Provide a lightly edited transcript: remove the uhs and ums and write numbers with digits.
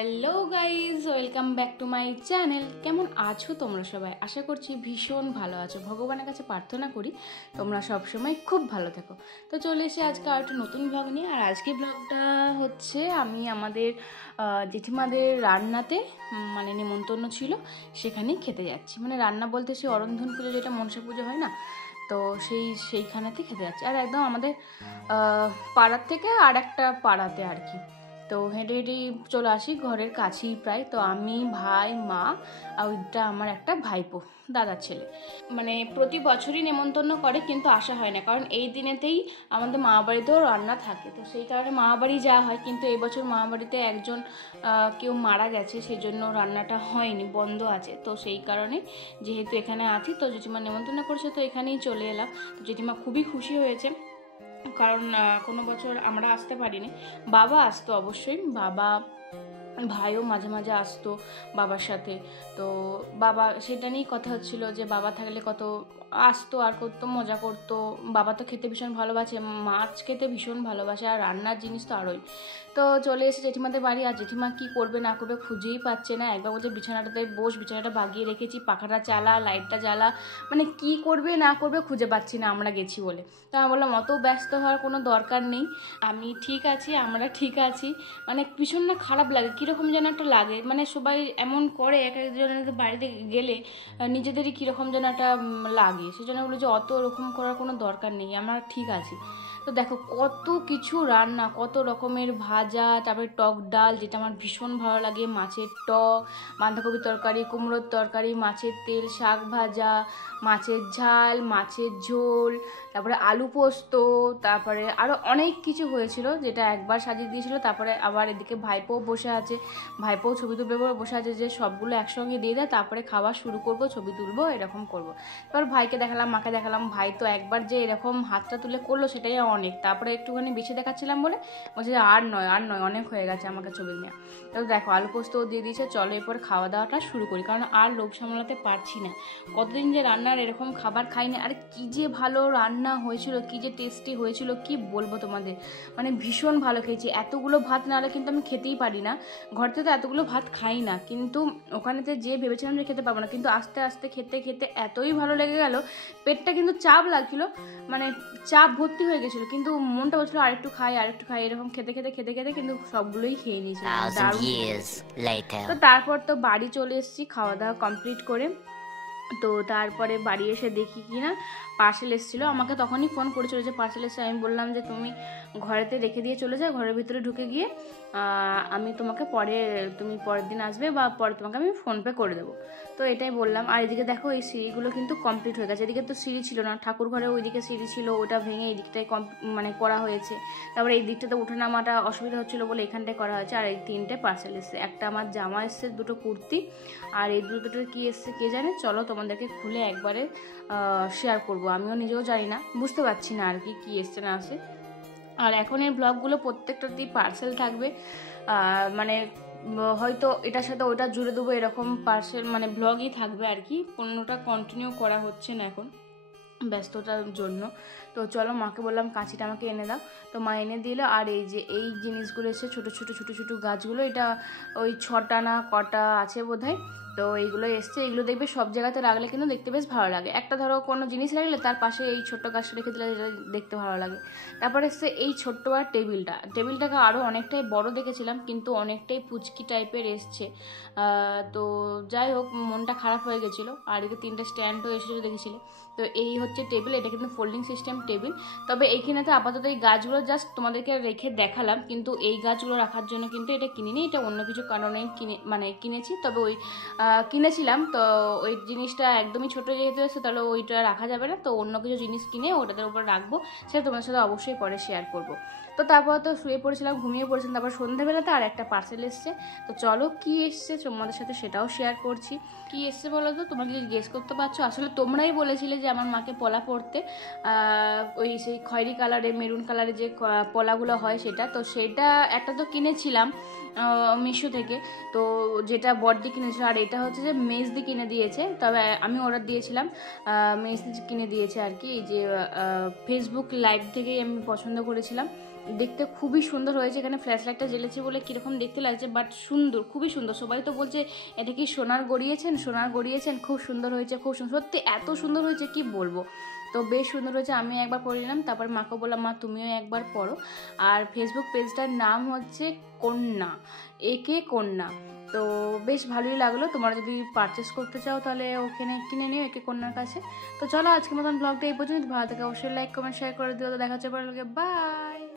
Hello guys, welcome back to my channel. কেমন আছো তোমরা সবাই? আশা করছি ভীষণ ভালো আছো। ভগবানের কাছে প্রার্থনা করি তোমরা সবসময় খুব ভালো থেকো। তো চলে এসে আজকে আর একটা নতুন ব্লগ নিয়ে। আর আজকে ব্লগটা হচ্ছে আমি আমাদের জেঠিমাদের রান্নাতে মানে নিমন্ত্রণ ছিল, সেখানেই খেতে যাচ্ছি। মানে রান্না বলতে সেই অরন্ধন পুজো, যেটা মনসা পুজো হয় না, তো সেইখানেতে খেতে যাচ্ছি। আর একদম আমাদের পাড়ার থেকে আর একটা পাড়াতে আর কি। তো হেঁটে হেঁটেই চলে আসি, ঘরের কাছেই প্রায়। তো আমি, ভাই, মা আর ওইটা আমার একটা ভাইপো, দাদার ছেলে। মানে প্রতি বছরই নেমন্তন্ন করে, কিন্তু আসা হয় না, কারণ এই দিনেতেই আমাদের মামা বাড়িতেও রান্না থাকে। তো সেই কারণে মামা বাড়ি যাওয়া হয়, কিন্তু এই বছর মামা বাড়িতে একজন কেউ মারা গেছে, সেই জন্য রান্নাটা হয়নি, বন্ধ আছে। তো সেই কারণে যেহেতু এখানে আছি, তো জেঠিমা নেমন্তন্ন করছে, তো এখানেই চলে এলাম। তো জেঠিমা খুবই খুশি হয়েছে, কারণ কোনো বছর আমরা আসতে পারিনি। বাবা আসতো অবশ্যই, বাবা ভাইও মাঝে মাঝে আসতো বাবার সাথে। তো বাবা সেটা নিয়েই কথা হচ্ছিল যে বাবা থাকলে কত আসতো আর করতো, মজা করতো। বাবা তো খেতে ভীষণ ভালোবাসে, মাছ খেতে ভীষণ ভালোবাসে, আর রান্নার জিনিস তো আরোই। তো চলে এসে জেঠিমাদের বাড়ি। আর জেঠিমা কী করবে না করবে খুঁজেই পাচ্ছে না। একবার বলছে বিছানাটাতে বস, বিছানাটা বাগিয়ে রেখেছি, পাখাটা চালা, লাইটটা জ্বালা, মানে কি করবে না করবে খুঁজে পাচ্ছি না আমরা গেছি বলে। তো আমি বললাম অত ব্যস্ত হওয়ার কোনো দরকার নেই, আমি ঠিক আছি, আমরা ঠিক আছি। মানে ভীষণ না খারাপ লাগে, কীরকম যেন একটা লাগে। মানে সবাই এমন করে, এক একজনের বাড়িতে গেলে নিজেদেরই কীরকম যেন একটা লাগে। সেজন্য বলো যে অত ওরকম করার কোনো দরকার নেই, আমরা ঠিক আছি। তো দেখো কত কিছু রান্না, কত রকমের ভাজা, তারপরে টক ডাল, যেটা আমার ভীষণ ভালো লাগে, মাছের টক, বাঁধাকপির তরকারি, কুমড়োর তরকারি, মাছের তেল, শাক ভাজা, মাছের ঝাল, মাছের ঝোল, তারপরে আলু পোস্ত, তারপরে আরও অনেক কিছু হয়েছিল, যেটা একবার সাজিয়ে দিয়েছিল। তারপরে আবার এদিকে ভাইপোও বসে আছে, ভাইপোও ছবি তুলবে বলে বসে আছে, যে সবগুলো একসঙ্গে দিয়ে দেয়, তারপরে খাওয়া শুরু করব, ছবি তুলবো, এরকম করব। এবার ভাইকে দেখালাম, মাকে দেখালাম। ভাই তো একবার যে এরকম হাতটা তুলে করলো সেটাই অনেক। তারপরে একটুখানি বেশি দেখাচ্ছিলাম বলে বলছে যে আর নয় আর নয়, অনেক হয়ে গেছে আমাকে ছবি নিয়ে। তো দেখো আলু পোস্তও দিয়ে দিয়েছে। চলো এরপর খাওয়া দাওয়াটা শুরু করি, কারণ আর লোভ সামলাতে পারছি না। কতদিন যে রান্নার এরকম খাবার খাইনি। আর কি যে ভালো রান্না হয়েছিল, কি যে টেস্টি হয়েছিল, কি বলবো তোমাদের। মানে ভীষণ ভালো খেয়েছি। এতগুলো ভাত না হলে কিন্তু আমি খেতেই পারি না, ঘর থেকে এতগুলো ভাত খাই না। কিন্তু ওখানেতে যে ভেবেছিলাম যে খেতে পারবো না, কিন্তু আস্তে আস্তে খেতে খেতে এতই ভালো লেগে গেল। পেটটা কিন্তু চাপ লাগছিল, মানে চাপ ভর্তি হয়ে গেছিলো, কিন্তু মনটা বলছিল আরেকটু খাই আরেকটু খাই। এরকম খেতে খেতে খেতে খেতে কিন্তু সবগুলোই খেয়ে নিয়েছিলাম, দারুণ। তো তারপর তো বাড়ি চলে এসেছি খাওয়া দাওয়া কমপ্লিট করে। তো তারপরে বাড়ি এসে দেখি কি না পার্সেল এসেছিলো। আমাকে তখনই ফোন করেছিল যে পার্সেল এসে। আমি বললাম যে তুমি ঘরেতে রেখে দিয়ে চলে যাও, ঘরের ভিতরে ঢুকে গিয়ে আমি তোমাকে তুমি পরের দিন আসবে, বা পরে তোমাকে আমি ফোনপে করে দেবো। তো এটাই বললাম। আর এদিকে দেখো এই সিঁড়িগুলো কিন্তু কমপ্লিট হয়ে গেছে। এদিকে তো সিঁড়ি ছিল না, ঠাকুর ঘরে ওইদিকে সিঁড়ি ছিল, ওটা ভেঙে এই দিকটাই মানে করা হয়েছে। তারপরে এই দিকটাতে উঠে নামাটা অসুবিধা হচ্ছিলো বলে এখানটায় করা হয়েছে। আর এই 3টে পার্সেল এসছে, একটা আমার জামা এসছে, 2টো কুর্তি, আর এই দুটোর কি এসছে কে জানে। চলো তোমাদেরকে খুলে একবারে শেয়ার করব, আমিও নিজেও জানি না, বুঝতে পারছি না আর কি এসছে না আসে। আর এখন এই ব্লগগুলো প্রত্যেকটাতেই পার্সেল থাকবে, মানে হয়তো এটার সাথে ওটা জুড়ে দেবো, এরকম পার্সেল মানে ব্লগই থাকবে আর কি। কোনোটা কন্টিনিউ করা হচ্ছে না এখন ব্যস্ততার জন্য। তো চলো মাকে বললাম কাঁচিটা আমাকে এনে দাও, তো মা এনে দিল। আর এই যে এই জিনিসগুলো এসে ছোটো ছোটো ছোটো ছোটো গাছগুলো, এটা ওই 6টা না কটা আছে বোধহয়। তো এইগুলো এসছে, এগুলো দেখবে সব জায়গাতে রাখলে কিন্তু দেখতে বেশ ভালো লাগে। একটা ধরো কোনো জিনিস রাখলে তার পাশে এই ছোট্ট গাছটা রেখে দিলে দেখতে ভালো লাগে। তারপরে এসছে এই ছোট্ট আর টেবিলটাকে আরও অনেকটাই বড় দেখেছিলাম, কিন্তু অনেকটাই পুচকি টাইপের এসছে। তো যাই হোক, মনটা খারাপ হয়ে গেছিলো। আর এদিকে 3টে স্ট্যান্ডও এসেছিলো দেখেছিলে। তো এই হচ্ছে টেবিল, এটা কিন্তু ফোল্ডিং সিস্টেম টেবিল। তবে এইখানেতে আপাতত এই গাছগুলো জাস্ট তোমাদেরকে রেখে দেখালাম, কিন্তু এই গাছগুলো রাখার জন্য কিন্তু এটা কিনিনি, এটা অন্য কিছু কারণেই কিনেছি। তবে ওই কিনেছিলাম, তো ওই জিনিসটা একদমই ছোটো যেহেতু এসে, তাহলে ওইটা রাখা যাবে না, তো অন্য কিছু জিনিস কিনে ওটাদের উপর রাখবো, সেটা তোমাদের সাথে অবশ্যই পরে শেয়ার করবো। তো তারপর তো শুয়ে পড়েছিলাম, ঘুমিয়ে পড়েছিলাম। তারপর সন্ধ্যাবেলাতে আর একটা পার্সেল এসছে। তো চলো কি এসছে তোমাদের সাথে সেটাও শেয়ার করছি। কি এসছে বলো তো, তোমরা কি গেস করতে পারছো? আসলে তোমরাই বলেছিলে যে আমার মাকে পলা পরতে, ওই সেই খয়েরি কালারে মেরুন কালারে যে পলাগুলো হয় সেটা। তো সেটা একটা তো কিনেছিলাম মিশো থেকে, তো যেটা বড়দি কিনেছিল। আর এটা হচ্ছে যে মেজদি কিনে দিয়েছে, তবে আমি অর্ডার দিয়েছিলাম, মেজদি কিনে দিয়েছে আর কি। এই যে ফেসবুক লাইভ থেকেই আমি পছন্দ করেছিলাম। দেখতে খুবই সুন্দর হয়েছে। এখানে ফ্ল্যাশ লাইটটা জ্বেলেছে বলে কীরকম দেখতে লাগছে, বাট সুন্দর, খুবই সুন্দর। সবাই তো বলছে এটা কি সোনার গড়িয়েছেন, খুব সুন্দর হয়েছে, খুব সুন্দর, সত্যি এত সুন্দর হয়েছে কি বলবো। তো বেশ সুন্দর হয়েছে, আমি একবার পরে নিলাম, তারপর মাকে বললাম মা তুমিও একবার পরো। আর ফেসবুক পেজটার নাম হচ্ছে কন্যা, একে কন্যা। তো বেশ ভালোই লাগলো, তোমরা যদি পারচেস করতে চাও তাহলে ওখানে কিনে নিও একে কন্যার কাছে। তো চলো আজকের মতন ব্লগটা এই পর্যন্ত, ভালো থাকে অবশ্যই লাইক কমেন্ট শেয়ার করে দিও। তো দেখা হচ্ছে পরে, বাই।